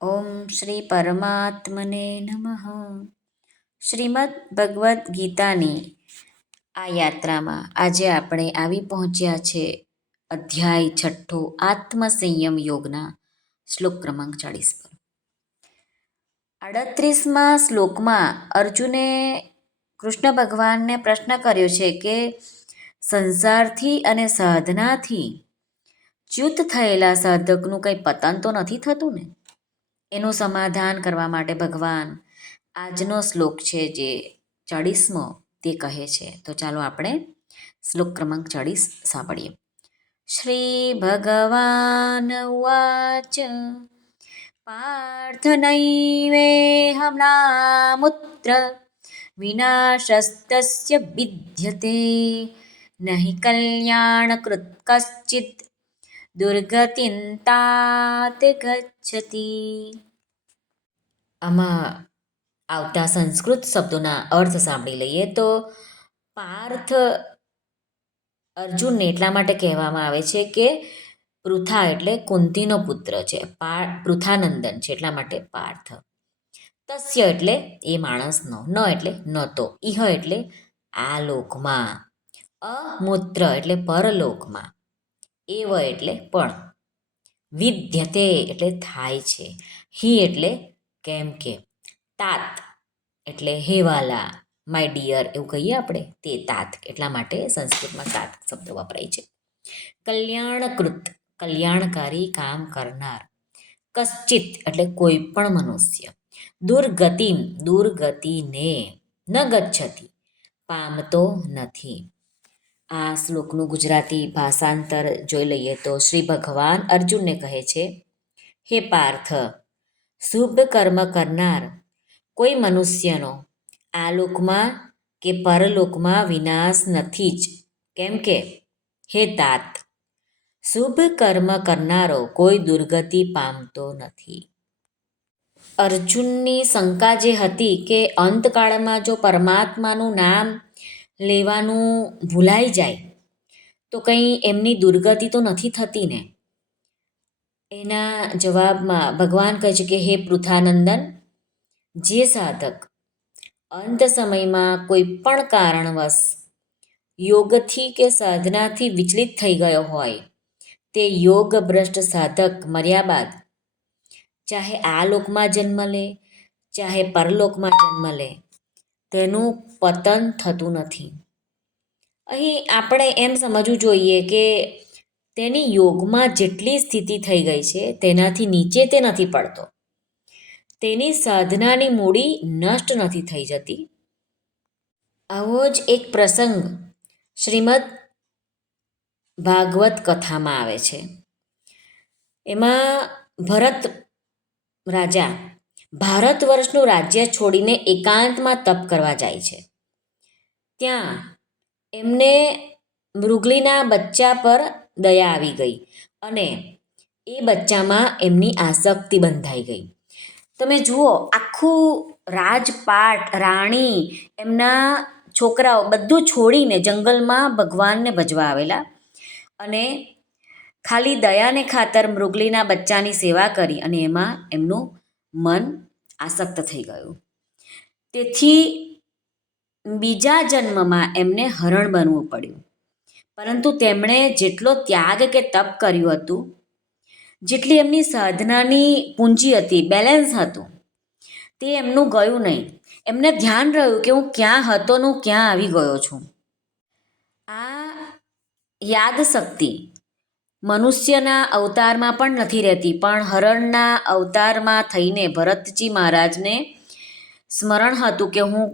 ઓમ શ્રી પરમાત્મને નમઃ. શ્રીમદ ભગવદ્ ગીતાની આ યાત્રામાં આજે આપણે આવી પહોંચ્યા છે અધ્યાય છઠ્ઠો આત્મસંયમ યોગના શ્લોક ક્રમાંક ચાળીસ પર. અડત્રીસમાં શ્લોકમાં અર્જુને કૃષ્ણ ભગવાનને પ્રશ્ન કર્યો છે કે સંસારથી અને સાધનાથી ચ્યુત થયેલા સાધકનું કંઈ પતન તો નથી થતું ને? એનું સમાધાન કરવા માટે ભગવાન આજનો શ્લોક છે જે ચાળીસમો તે કહે છે. તો ચાલો આપણે શ્લોક ક્રમાંક ચાળીસ સાંભળીએ. શ્રી ભગવાન વાચ પાર્થ નૈવેહમનામુત્ર વિનાશસ્તસ્ય વિદ્યતે કલ્યાણ કલ્યાણકૃત કશ્ચિત દુર્ગતિંતાત ગચ્છતિ. આમાં આવતા સંસ્કૃત શબ્દોના અર્થ સાંભળી લઈએ તો પાર્થ અર્જુનને એટલા માટે કહેવામાં આવે છે કે પૃથા એટલે કુંતીનો પુત્ર છે પા પૃથાનંદન છે એટલા માટે પાર્થ. તસ્ય એટલે એ માણસનો, ન એટલે નહોતો ઇહ એટલે આ લોકમાં અમૂત્ર એટલે પરલોકમાં. એવ એટલે પણ. વિદ્યતે એટલે થાય છે. હી એટલે કેમ કે. તાત એટલે હેવાલા માય ડિયર એવું કહીએ આપણે. તે તાત એટલા માટે સંસ્કૃતમાં તાત શબ્દ વપરાય છે. કલ્યાણકૃત, કલ્યાણકારી કામ કરનાર. કશ્ચિત એટલે કોઈ પણ મનુષ્ય. દુર્ગતિ દુર્ગતિને ન ગચ્છતી. પામતો નથી. આ શ્લોકનું ગુજરાતી ભાષાંતર જોઈ લઈએ તો શ્રી ભગવાન અર્જુનને કહે છે, હે પાર્થ, શુભ કર્મ કરનાર કોઈ મનુષ્યનો આ લોકમાં કે પરલોકમાં વિનાશ નથી જ. કેમ કે, હે તાત, શુભ કર્મ કરનારો કોઈ દુર્ગતિ પામતો નથી. અર્જુનની શંકા જે હતી કે અંતકાળમાં જો પરમાત્માનું નામ લેવાનું ભૂલાઈ જાય. તો કંઈ એમની દુર્ગતિ તો નથી થતી ને? એના જવાબમાં ભગવાન કહે છે કે, હે પૃથાનંદન, જે સાધક અંત સમયમાં કોઈ પણ કારણવશ યોગથી કે સાધનાથી વિચલિત થઈ ગયો હોય, તે યોગ ભ્રષ્ટ સાધક મર્યા બાદ ચાહે આ લોકમાં જન્મ લે, ચાહે પરલોકમાં જન્મ લે તેનું પતન થતું નથી. અહીં આપણે એમ સમજવું જોઈએ કે તેની યોગમાં જેટલી સ્થિતિ થઈ ગઈ છે, તેનાથી નીચે તે નથી પડતો. તેની સાધનાની મૂડી નષ્ટ નથી થઈ જતી. આવો જ એક પ્રસંગ શ્રીમદ ભાગવત કથામાં આવે છે. એમાં ભરત રાજા ભારત વર્ષનું રાજ્ય છોડીને એકાંતમાં તપ કરવા જાય છે. ત્યાં એમને મૃગલીના બચ્ચા પર દયા આવી ગઈ અને એ બચ્ચામાં એમની આસક્તિ બંધાઈ ગઈ. તમે જુઓ, આખું રાજપાટ, રાણી, એમના છોકરાઓ બધું છોડીને જંગલમાં ભગવાનને ભજવા આવેલા અને ખાલી દયાને ખાતર મૃગલીના બચ્ચાની સેવા કરી અને એમાં એમનું મન આસક્ત થઈ ગયું. તેથી બીજા જન્મમાં એમને હરણ બનવું પડ્યું. પરંતુ તેમણે જેટલો ત્યાગ કે તપ કર્યું હતું, જેટલી એમની સાધનાની પૂંજી હતી, બેલેન્સ હતું, તે એમનું ગયું નહીં. એમને ધ્યાન રહ્યું કે હું ક્યાં હતો ને હું ક્યાં આવી ગયો છું. આ યાદ શક્તિ મનુષ્યના અવતારમાં પણ નથી રહેતી, પણ હરણના અવતારમાં થઈને ભરતજી મહારાજને સ્મરણ હતું કે હું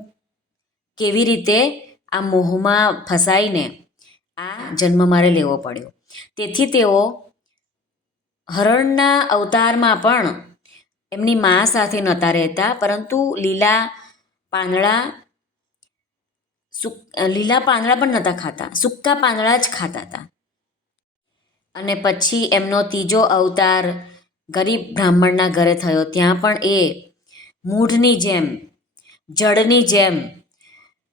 કેવી રીતે આ મોહમાં ફસાઈને આ જન્મ મારે લેવો પડ્યો. તેથી તેઓ હરણના અવતારમાં પણ એમની મા સાથે નહોતા રહેતા, પરંતુ લીલા પાંદડા સુક, લીલા પાંદડા પણ નહોતા ખાતા, સૂકા પાંદડા જ ખાતા હતા. અને પછી એમનો ત્રીજો અવતાર ગરીબ બ્રાહ્મણના ઘરે થયો. ત્યાં પણ એ મૂઢની જેમ, જળની જેમ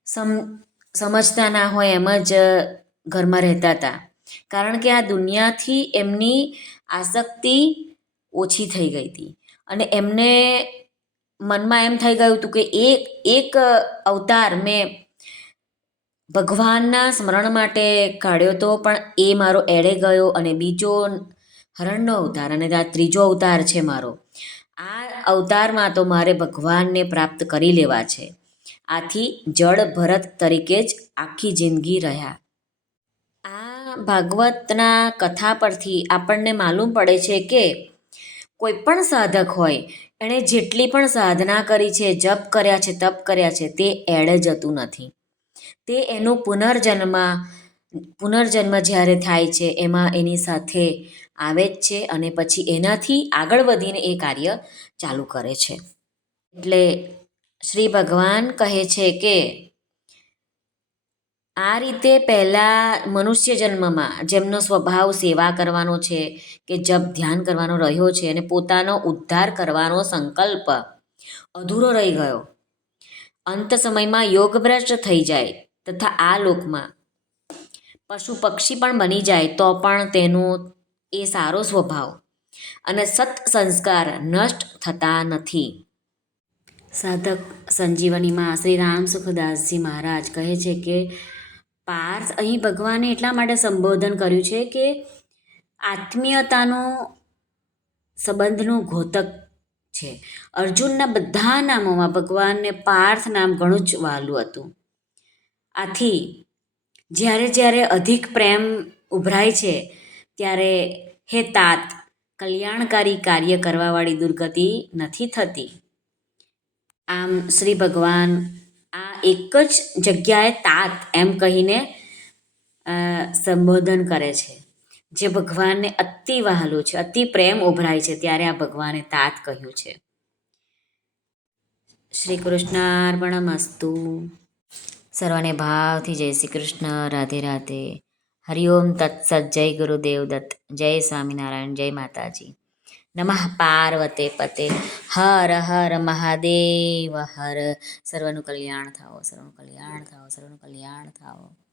સમ, સમજતા ના હોય એમ જ ઘરમાં રહેતા હતા. કારણ કે આ દુનિયાથી એમની આસક્તિ ઓછી થઈ ગઈ હતી. અને એમને મનમાં એમ થઈ ગયું હતું કે એક એક અવતાર મેં ભગવાનના સ્મરણ માટે કાઢ્યો તો પણ એ મારો એળે ગયો અને બીજો હરણનો અવતાર અને આ ત્રીજો અવતાર છે મારો. આ અવતારમાં તો મારે ભગવાનને પ્રાપ્ત કરી લેવા છે. આથી જળ ભરત તરીકે જ આખી જિંદગી રહ્યા. આ ભાગવતના કથા પરથી આપણને માલુમ પડે છે કે કોઈ પણ સાધક હોય, એણે જેટલી પણ સાધના કરી છે, જપ કર્યા છે, તપ કર્યા છે, તે એળે જતું નથી. તે એનો પુનર્જન્મ પુનર્જન્મ જ્યારે થાય છે, એમાં એની સાથે આવે જ છે અને પછી એનાથી આગળ વધીને એ કાર્ય ચાલુ કરે છે. એટલે શ્રી ભગવાન કહે છે કે, આ રીતે પહેલાં મનુષ્ય જન્મમાં જેમનો સ્વભાવ સેવા કરવાનો છે કે જપ ધ્યાન કરવાનો રહ્યો છે અને પોતાનો ઉદ્ધાર કરવાનો સંકલ્પ અધૂરો રહી ગયો અંત સમયમાં યોગભ્રષ્ટ થઈ જાય તથા આ લોકમાં પશુ પક્ષી પણ બની જાય તો પણ તેનો એ સારો સ્વભાવ અને સત સંસ્કાર નષ્ટ થતા નથી. સાધક સંજીવનીમાં શ્રી રામ સુખદાસજી મહારાજ કહે છે કે પાર્થ અહીં ભગવાને એટલા માટે સંબોધન કર્યું છે કે આત્મીયતાનો સંબંધનું ઘોતક છે. અર્જુનના બધા નામોમાં ભગવાનને પાર્થ નામ ઘણું જ વહાલું હતું. આથી જ્યારે જ્યારે અધિક પ્રેમ ઉભરાય છે, ત્યારે હે તાત, કલ્યાણકારી કાર્ય કરવાવાળી દુર્ગતિ નથી થતી. આમ શ્રી ભગવાન આ એક જ જગ્યાએ તાત એમ કહીને સંબોધન કરે છે. જે ભગવાનને અતિ વહાલું છે, અતિ પ્રેમ ઉભરાય છે, ત્યારે આ ભગવાને તાત કહ્યું છે. શ્રી કૃષ્ણાર્પણમસ્તુ. સર્વને ભાવથી જય શ્રી કૃષ્ણ, રાધે રાધે. હરિઓમ તત્સત જય ગુરુદેવ દત્ત, જય સ્વામિનારાયણ, જય માતાજી. નમઃ પાર્વતે પતે, હર હર મહાદેવ, હર. સર્વનું કલ્યાણ થાઓ, સર્વનું કલ્યાણ થાઓ, સર્વનું કલ્યાણ થાઓ.